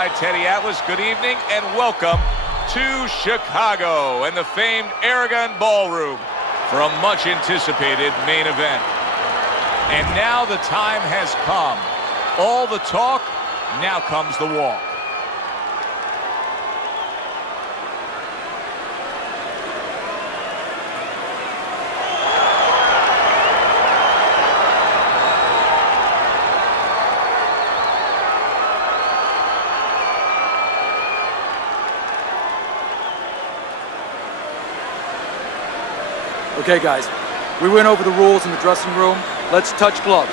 Hi, Teddy Atlas, good evening and welcome to Chicago and the famed Aragon Ballroom for a much anticipated main event. And now the time has come. All the talk, now comes the walk. Okay, guys, we went over the rules in the dressing room. Let's touch gloves.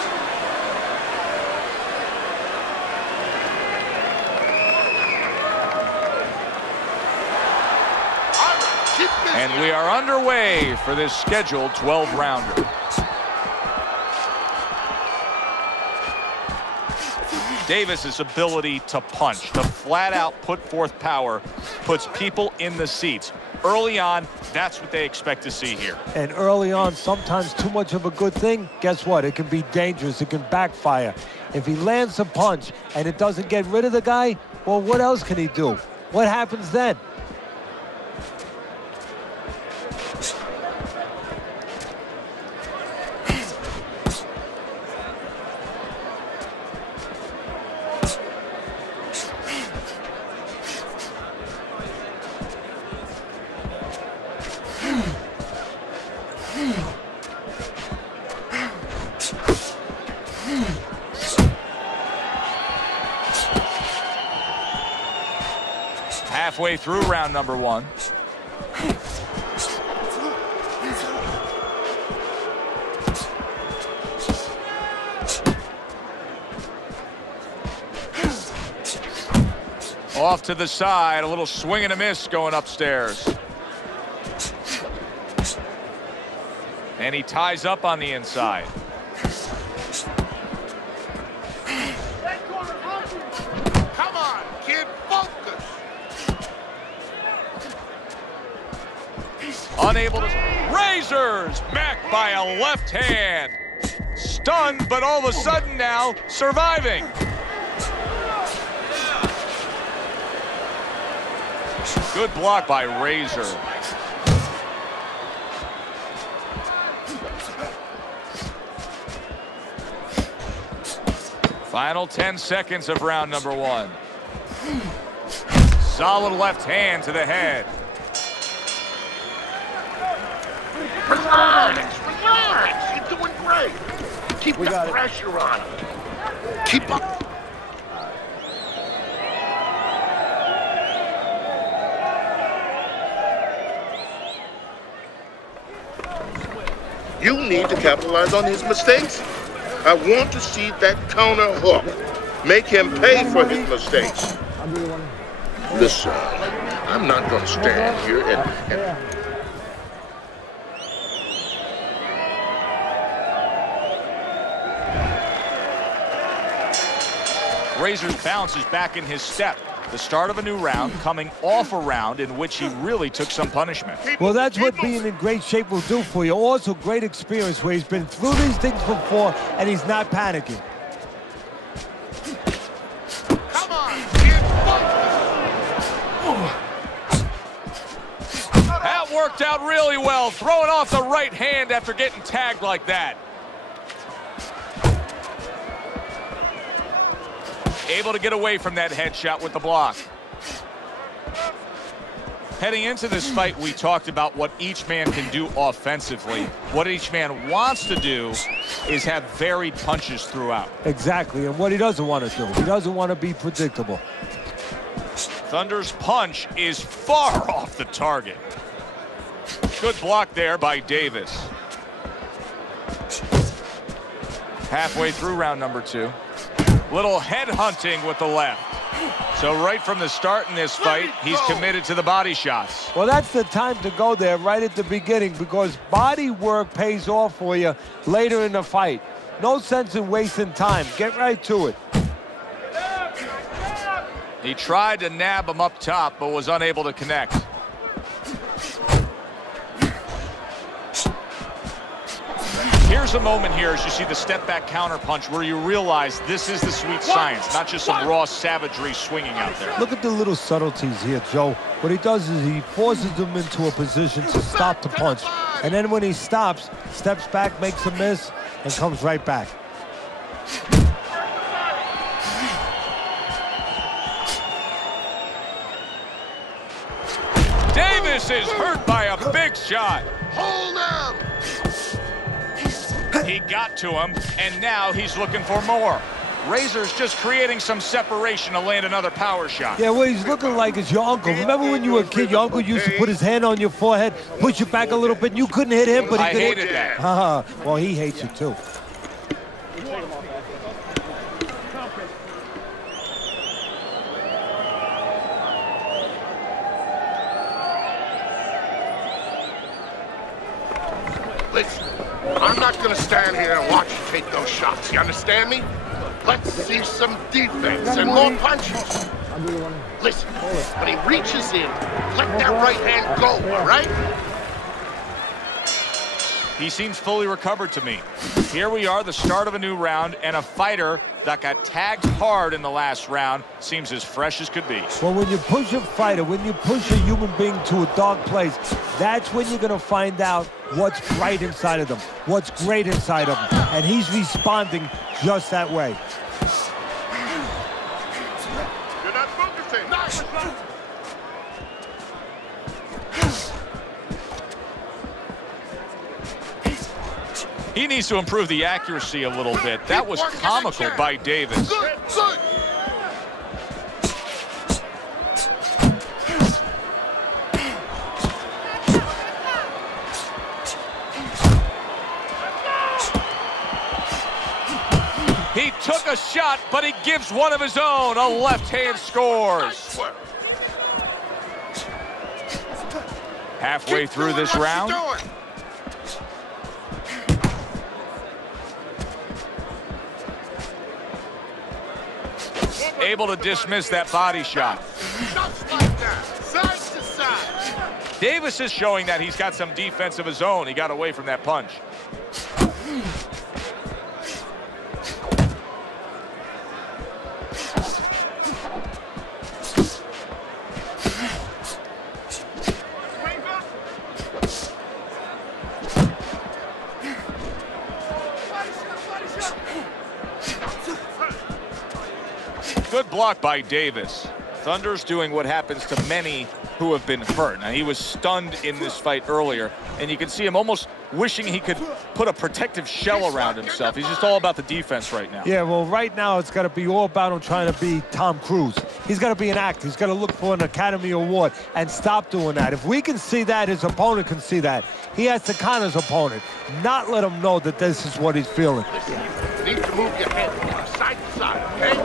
And we are underway for this scheduled 12-rounder. Davis's ability to punch, to flat out put forth power, puts people in the seats. Early on, that's what they expect to see here. And early on, sometimes too much of a good thing, guess what? It can be dangerous. It can backfire. If he lands a punch and it doesn't get rid of the guy, well, what else can he do? What happens then? Halfway through round number one. Off to the side, a little swing and a miss going upstairs. And he ties up on the inside. Come on, kid, focus. Unable to... Razors! Mac by a left hand. Stunned, but all of a sudden now surviving. Good block by Razor. Final 10 seconds of round number one. Solid left hand to the head. Relax. You're doing great. Keep the pressure on him. Keep up. You need to capitalize on his mistakes. I want to see that counter hook. Make him pay for his mistakes. Listen, I'm not going to stand here and... Razor's bounce is back in his step. The start of a new round, coming off a round in which he really took some punishment. Well, that's what being in great shape will do for you. Also, great experience where he's been through these things before and he's not panicking. Come on, kid, That worked out really well, throwing off the right hand after getting tagged like that. Able to get away from that headshot with the block. Heading into this fight, we talked about what each man can do offensively. What each man wants to do is have varied punches throughout. Exactly, and what he doesn't want to do. He doesn't want to be predictable. Thunder's punch is far off the target. Good block there by Davis. Halfway through round number two. Little head hunting with the left. So right from the start in this fight, he's committed to the body shots. Well, that's the time to go there right at the beginning because body work pays off for you later in the fight. No sense in wasting time. Get right to it. He tried to nab him up top, but was unable to connect. Here's There's a moment here as you see the step-back counter punch where you realize this is the sweet science, not just some raw savagery swinging out there. Look at the little subtleties here, Joe. What he does is he forces them into a position to stop the punch. And then when he stops, steps back, makes a miss, and comes right back. Davis is hurt by a big shot. Hold him! He got to him, and now he's looking for more. Razor's just creating some separation to land another power shot. Yeah, what he's looking like is your uncle. Remember when you were a kid, your uncle used to put his hand on your forehead, push you back a little bit, and you couldn't hit him, but he I could hated that. Well, he hates you too. Listen, I'm not going to stand here and watch you take those shots. You understand me? Let's see some defense and more punches. Listen, when he reaches in, let that right hand go, all right? He seems fully recovered to me. Here we are, the start of a new round, and a fighter that got tagged hard in the last round seems as fresh as could be. Well, when you push a fighter, when you push a human being to a dark place, that's when you're going to find out what's bright inside of them, what's great inside of them. And he's responding just that way. You're not focusing. Nice. He needs to improve the accuracy a little bit. That was comical by Davis. Good, good. He took a shot, but he gives one of his own. A left hand scores. Halfway through this round. Able to dismiss that body shot. Just like that, side to side. Davis is showing that he's got some defense of his own. He got away from that punch. Good block by Davis. Thunder's doing what happens to many who have been hurt. Now, he was stunned in this fight earlier, and you can see him almost wishing he could put a protective shell around himself. He's just all about the defense right now. Yeah, well, right now it's got to be all about him trying to be Tom Cruise. He's got to be an actor. He's got to look for an Academy Award and stop doing that. If we can see that, his opponent can see that. He has to con his opponent, not let him know that this is what he's feeling. Listen, you need to move your head from side to side, okay?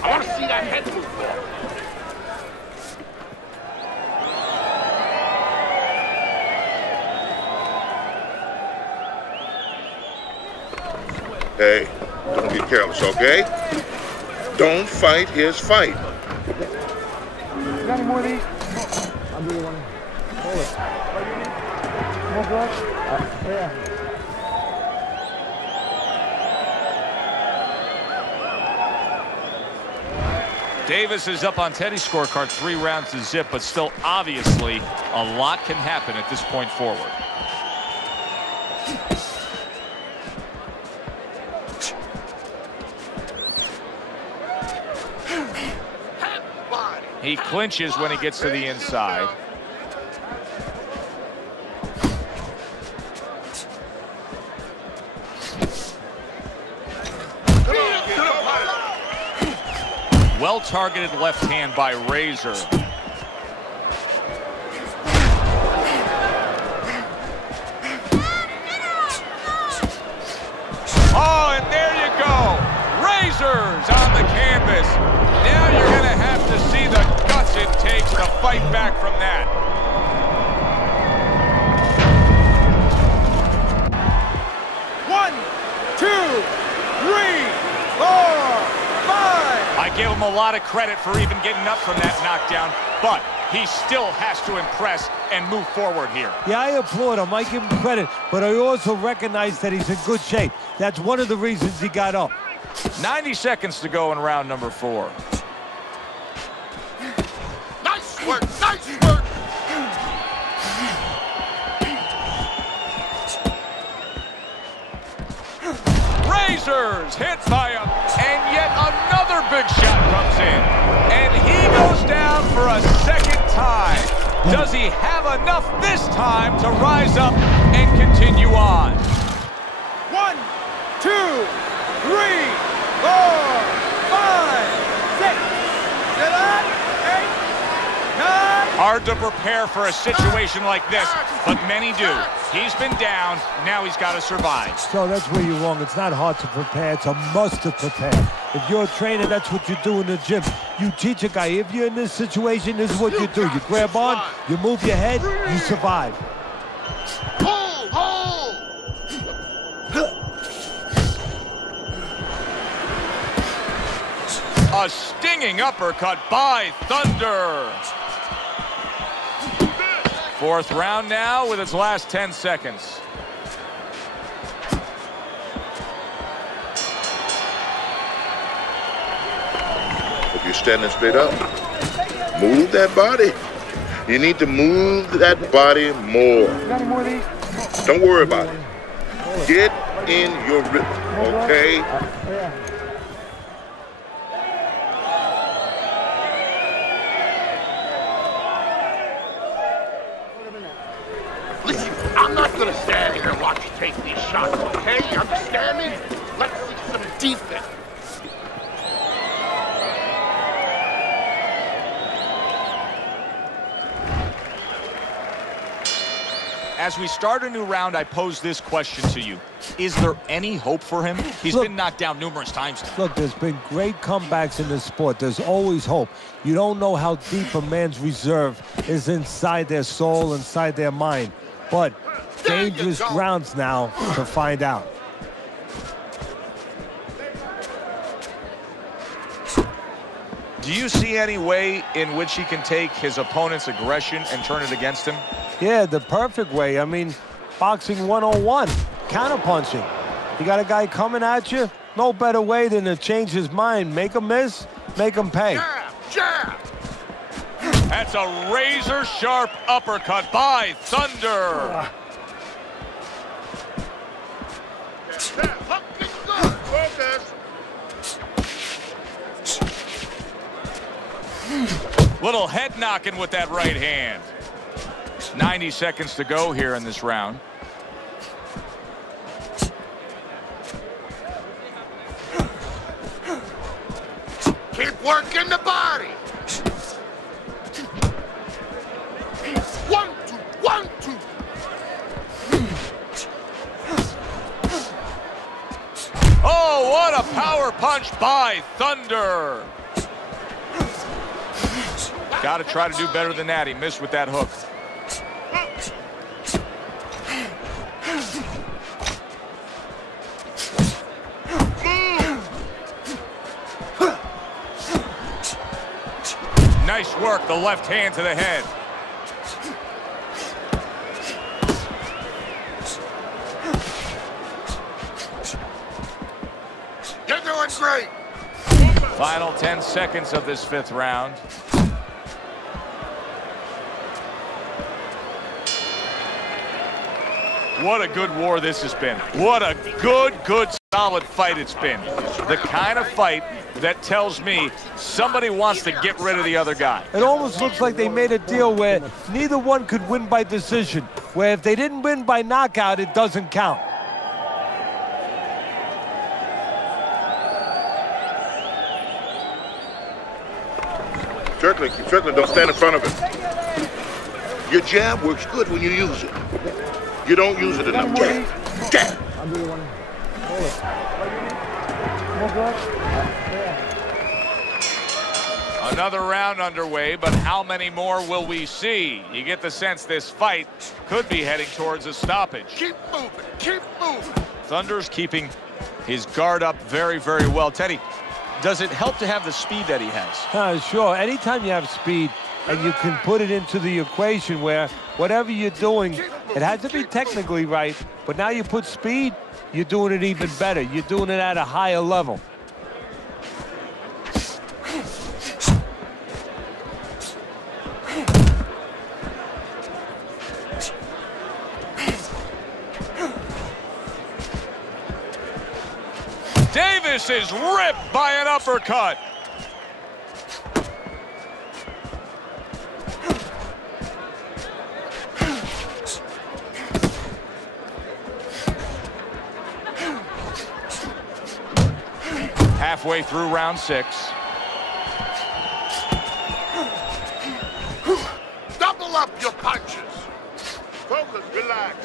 I want to see that head move forward. Hey, don't get careless, okay? Don't fight his fight. You got any more of these? I'll do one. Hold it. More blood? Yeah. Davis is up on Teddy's scorecard, 3 rounds to zip, but still obviously a lot can happen at this point forward. He clinches when he gets to the inside. Well-targeted left hand by Razor. Oh, and there you go. Razor's on the canvas. Now you're going to have to see the guts it takes to fight back from that. One, two, three, four, five. I give him a lot of credit for even getting up from that knockdown, but he still has to impress and move forward here. Yeah, I applaud him. I give him credit, but I also recognize that he's in good shape. That's one of the reasons he got up. 90 seconds to go in round number 4. Nice work, nice work. Razors hit by him, and yet another big shot comes in. And he goes down for a second time. Does he have enough this time to rise up and continue on? 1, 2, 3, 4, 5, 6, 7, 8, 9. Hard to prepare for a situation like this, but many do. He's been down, now he's got to survive. So that's where you're wrong. It's not hard to prepare. It's a must to prepare. If you're a trainer, that's what you do in the gym. You teach a guy, if you're in this situation, this is what you do. You grab on, you move your head, you survive. Hold, hold. A stinging uppercut by Thunder. 4th round now with its last 10 seconds. If you're standing straight up, move that body. You need to move that body more. Got any more of these? Don't worry about it. Get in your rhythm, okay? Yeah. Listen, I'm not gonna stand here and watch you take these shots, okay? Understand me? Let's see some defense. As we start a new round, I pose this question to you. Is there any hope for him? He's been knocked down numerous times now. Look, there's been great comebacks in this sport. There's always hope. You don't know how deep a man's reserve is inside their soul, inside their mind. But dangerous grounds now to find out. Do you see any way in which he can take his opponent's aggression and turn it against him? Yeah, the perfect way. I mean, boxing 101, counterpunching. You got a guy coming at you, no better way than to change his mind. Make him miss, make him pay. Jab, jab. That's a razor-sharp uppercut by Thunder. Looking good. Focus. Little head knocking with that right hand. 90 seconds to go here in this round. Keep working the body. 1, 2, 1, 2. Oh, what a power punch by Thunder. Got to try to do better than that. He missed with that hook. Nice work, the left hand to the head. You're doing great. Final 10 seconds of this 5th round. What a good war this has been. What a good, solid fight it's been. The kind of fight that tells me somebody wants to get rid of the other guy. It almost looks like they made a deal where neither one could win by decision, where if they didn't win by knockout, it doesn't count. Certainly don't stand in front of it. Your jab works good when you use it. You don't use it enough. Jab, jab. I'll do the one. Hold it. More blood? Yeah. Another round underway, but how many more will we see? You get the sense this fight could be heading towards a stoppage. Keep moving, keep moving. Thunder's keeping his guard up very, very well. Teddy, does it help to have the speed that he has? Sure. Anytime you have speed, and you can put it into the equation where whatever you're doing, it has to be technically right, but now you put speed, you're doing it even better. You're doing it at a higher level. Davis is ripped by an uppercut. Halfway through round 6. Double up your punches. Focus, relax.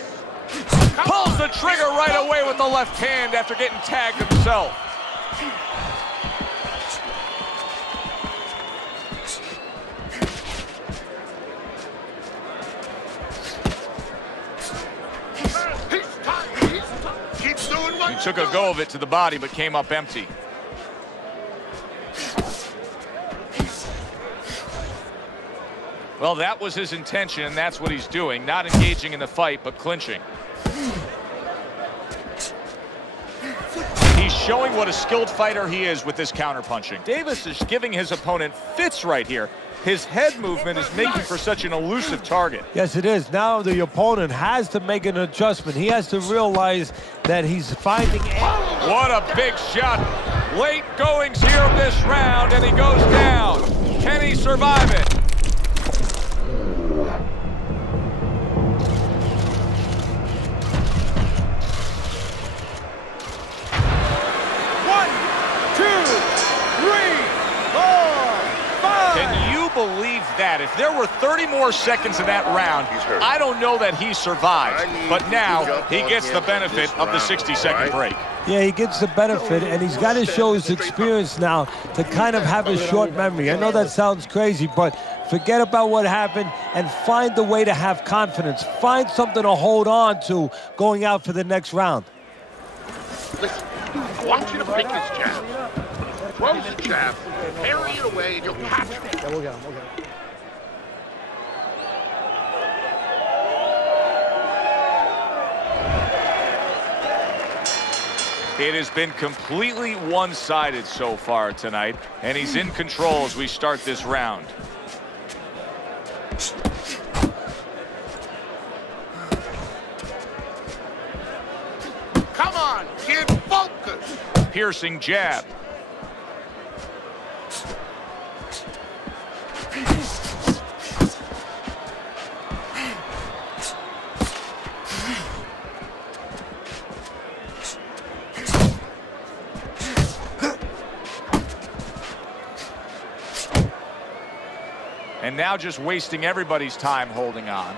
Pulls the trigger right away with the left hand after getting tagged himself. He took a go of it to the body, but came up empty. Well, that was his intention, and that's what he's doing. Not engaging in the fight, but clinching. He's showing what a skilled fighter he is with this counterpunching. Davis is giving his opponent fits right here. His head movement is making for such an elusive target. Yes, it is. Now the opponent has to make an adjustment. He has to realize that he's finding... What a big shot. Late goings here of this round, and he goes down. Can he survive it? Believe that if there were 30 more seconds in that round, I don't know that he survives, but now he gets the benefit of the 60-second break. Yeah, he gets the benefit, and he's got to show his experience now to kind of have a short memory. I know that sounds crazy, but forget about what happened and find the way to have confidence. Find something to hold on to going out for the next round. Listen, I want you to pick his jab. Throws the jab, parry it away, and you'll catch him. Yeah, we'll get him, we'll get him. It has been completely one-sided so far tonight, and he's in control as we start this round. Come on, kid, focus. Piercing jab. And now just wasting everybody's time holding on.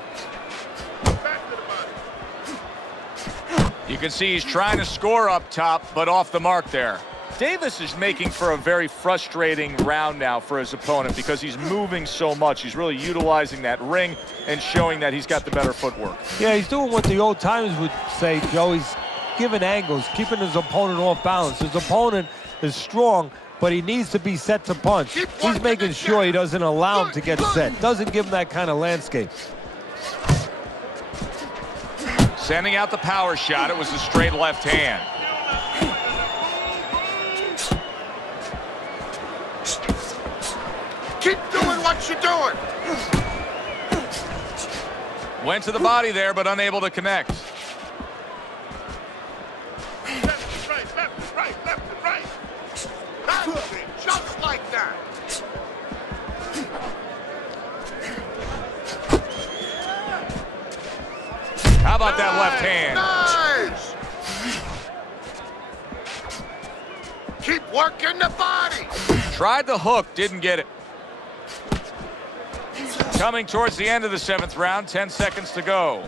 You can see he's trying to score up top, but off the mark there. Davis is making for a very frustrating round now for his opponent because he's moving so much. He's really utilizing that ring and showing that he's got the better footwork. Yeah, he's doing what the old timers would say, Joe. He's giving angles, keeping his opponent off balance. His opponent is strong, but he needs to be set to punch. He's making sure he doesn't allow him to get set. Doesn't give him that kind of landscape. Sending out the power shot. It was a straight left hand. Keep doing what you're doing. Went to the body there, but unable to connect. Left, right, left, right, left, right. That's it, just like that. How about that left hand? Nice. Keep working the body. Tried the hook, didn't get it. Coming towards the end of the 7th round, 10 seconds to go.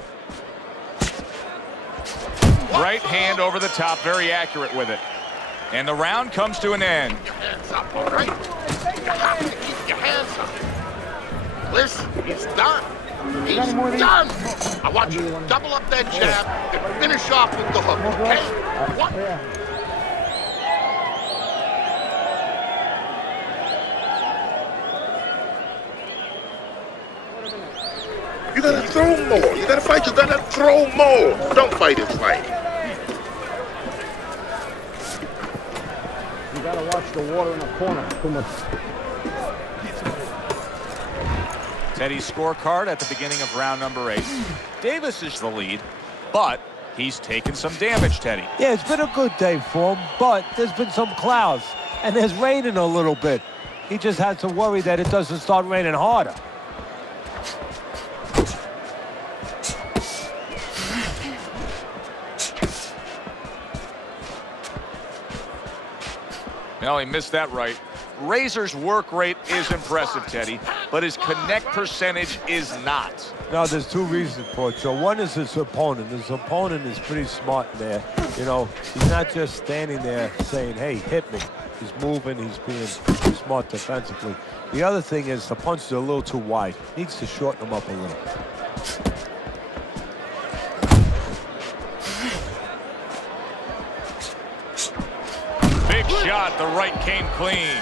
Right hand over the top, very accurate with it. And the round comes to an end. Keep your hands up, all right? You have to keep your hands up. Listen, he's done. He's done. I want you to double up that jab and finish off with the hook, okay? One. You gotta throw more. You gotta fight. You gotta throw more. Don't fight his fight. You gotta watch the water in the corner. Too much. Teddy's scorecard at the beginning of round number 8. Davis is the lead, but he's taken some damage, Teddy. Yeah, it's been a good day for him, but there's been some clouds, and there's raining a little bit. He just has to worry that it doesn't start raining harder. No, he missed that right. Razor's work rate is impressive, Teddy, but his connect percentage is not. No, there's two reasons for it. So one is his opponent. His opponent is pretty smart in there. You know, he's not just standing there saying, hey, hit me. He's moving, he's being smart defensively. The other thing is the punches are a little too wide. Needs to shorten them up a little. Big shot, the right came clean.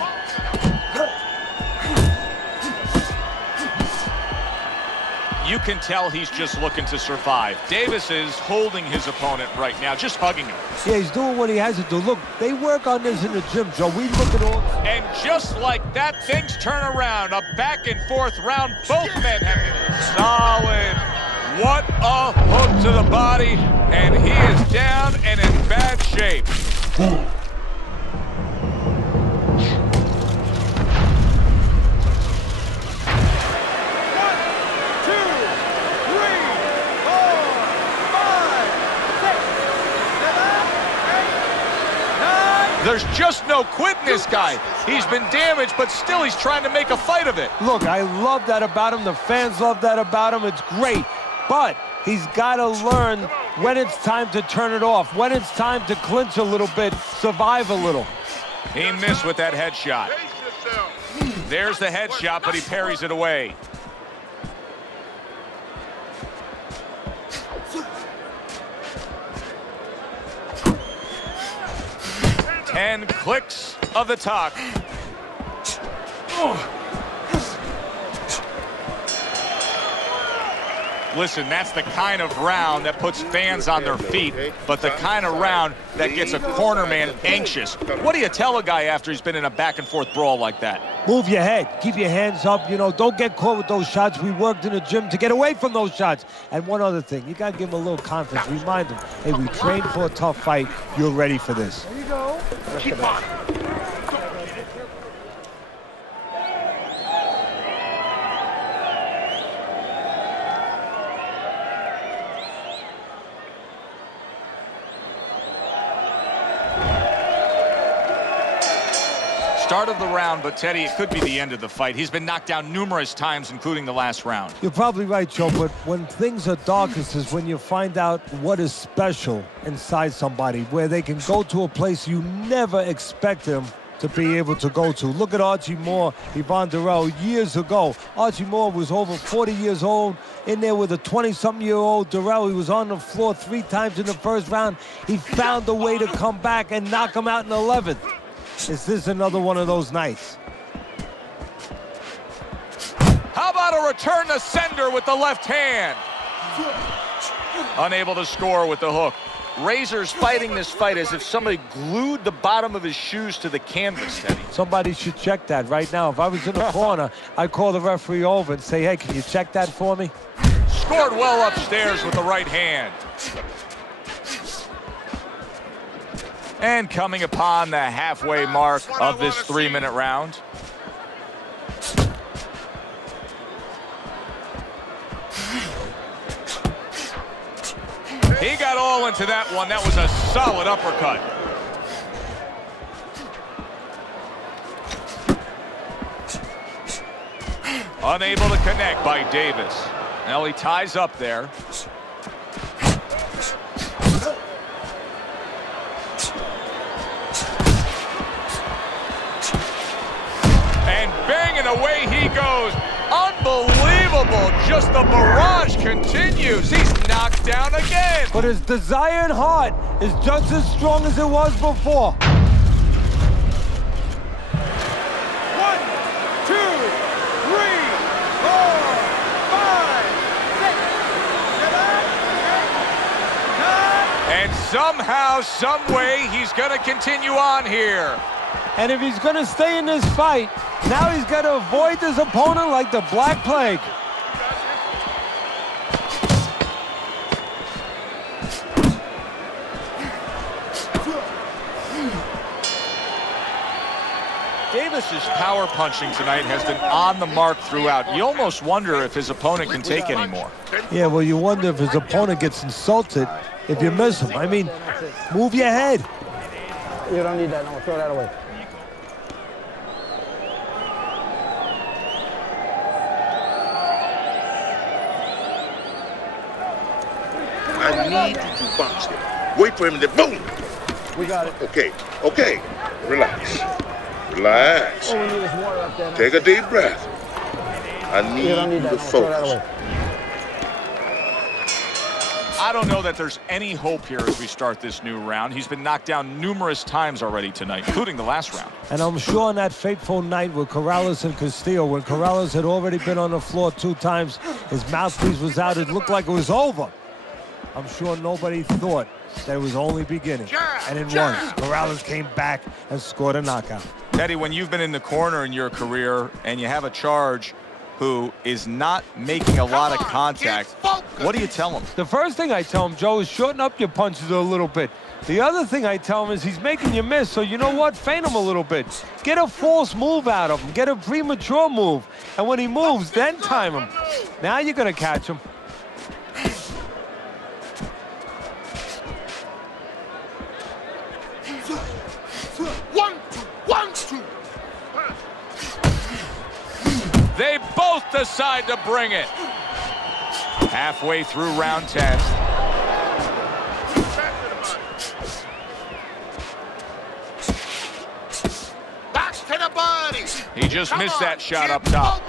You can tell he's just looking to survive. Davis is holding his opponent right now, just hugging him. Yeah, he's doing what he has to do. Look, they work on this in the gym, Joe. We look at all... And just like that, things turn around. A back and forth round. Both men have been solid. What a hook to the body. And he is down and in bad shape. There's just no quitting this guy. He's been damaged, but still he's trying to make a fight of it. Look, I love that about him. The fans love that about him. It's great. But he's got to learn when it's time to turn it off, when it's time to clinch a little bit, survive a little. He missed with that headshot. There's the headshot, but he parries it away. And clicks of the talk. Listen, that's the kind of round that puts fans on their feet, but the kind of round that gets a corner man anxious. What do you tell a guy after he's been in a back-and-forth brawl like that? Move your head. Keep your hands up. You know, don't get caught with those shots. We worked in the gym to get away from those shots. And one other thing, you got to give him a little confidence. Remind him, hey, we trained for a tough fight. You're ready for this. There you go. Keep on. Start of the round, but Teddy, it could be the end of the fight. He's been knocked down numerous times, including the last round. You're probably right, Joe, but when things are darkest is when you find out what is special inside somebody, where they can go to a place you never expect them to be able to go to. Look at Archie Moore, Yvonne Durrell, years ago. Archie Moore was over 40 years old, in there with a 20-something-year-old Durrell. He was on the floor 3 times in the first round. He found a way to come back and knock him out in the 11th. Is this another one of those nights? How about a return to sender with the left hand? Unable to score with the hook. Razor's fighting this fight as if somebody glued the bottom of his shoes to the canvas, Teddy. Somebody should check that right now. If I was in the corner, I'd call the referee over and say, hey, can you check that for me? Scored well upstairs with the right hand. And coming upon the halfway mark of this 3-minute round. He got all into that one. That was a solid uppercut. Unable to connect by Davis. Now he ties up there. And banging away he goes. Unbelievable. Just the barrage continues. He's knocked down again. But his desire and heart is just as strong as it was before. 1, 2, 3, 4, 5. somehow, some way, he's going to continue on here. And if he's going to stay in this fight, now he's got to avoid his opponent like the Black Plague. Davis's power punching tonight has been on the mark throughout. You almost wonder if his opponent can take any more. Yeah, well, you wonder if his opponent gets insulted if you miss him. I mean, move your head. You don't need that. No, throw that away. I need you to box him. Wait for him to boom. We got it. Okay, okay. Relax. Relax. All we need is water up there. Take a deep breath. I need You don't need you that. to No, throw that focus. away. I don't know that there's any hope here as we start this new round. He's been knocked down numerous times already tonight, including the last round. And I'm sure on that fateful night with Corrales and Castillo, when Corrales had already been on the floor 2 times, his mouthpiece was out, it looked like it was over. I'm sure nobody thought that it was only beginning. And in once, Corrales came back and scored a knockout. Teddy, when you've been in the corner in your career and you have a charge who is not making a lot of contact, what do you tell him? The first thing I tell him, Joe, is shorten up your punches a little bit. The other thing I tell him is he's making you miss, so you know what? Feint him a little bit. Get a false move out of him. Get a premature move. And when he moves, then time him. Now you're going to catch him. They both decide to bring it. Halfway through round 10. Back to the body. He just missed that shot up top.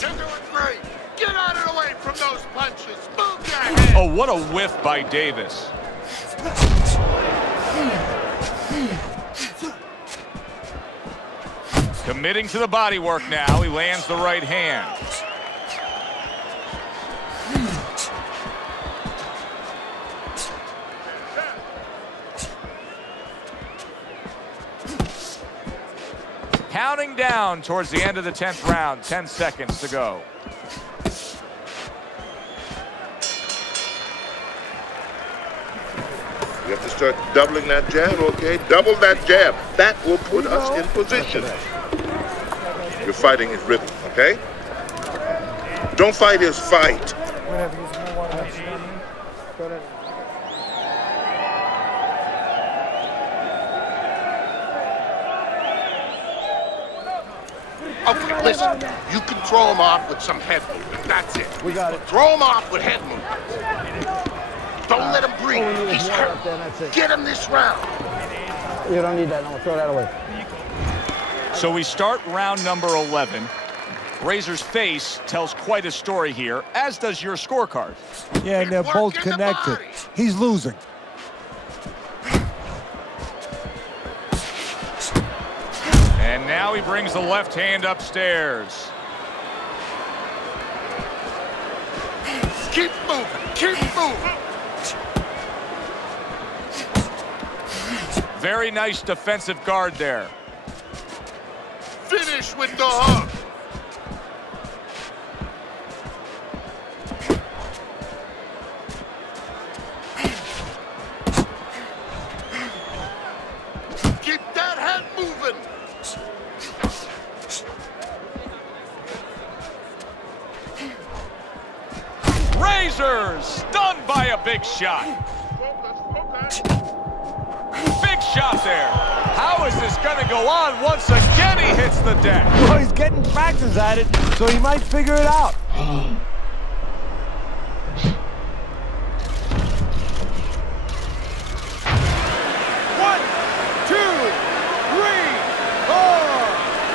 You're doing great. Get out of the way from those punches. Move your head. Oh, what a whiff by Davis. Committing to the body work now. He lands the right hand. Counting down towards the end of the 10th round. 10 seconds to go. You have to start doubling that jab, okay? Double that jab. That will put us in position. You're fighting his rhythm, okay? Don't fight his fight. Okay, listen. You can throw him off with some head movement. That's it. We got it. Throw him off with head movement. Don't let him breathe. All we need is He's water hurt. up there, that's it. Get him this round. You don't need that. No, throw that away. So we start round number 11. Razor's face tells quite a story here, as does your scorecard. Yeah, and they're both connected. He's losing. And now he brings the left hand upstairs. Keep moving. Keep moving. Very nice defensive guard there. Finish with the hook. Keep that head moving. Razor stunned by a big shot. Big shot there. How is this going to go on? Once again, he hits the deck. Well, he's getting practice at it, so he might figure it out. 1, 2, 3, 4,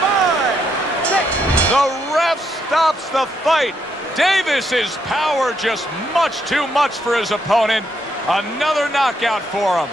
5, 6. The ref stops the fight. Davis's power just much too much for his opponent. Another knockout for him.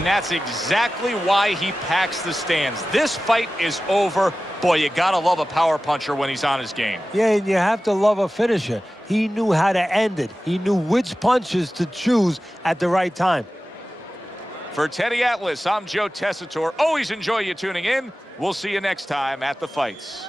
And that's exactly why he packs the stands. This fight is over. Boy, you gotta love a power puncher when he's on his game. Yeah, and you have to love a finisher. He knew how to end it. He knew which punches to choose at the right time. For Teddy Atlas, I'm Joe Tessitore. Always enjoy you tuning in. We'll see you next time at the fights.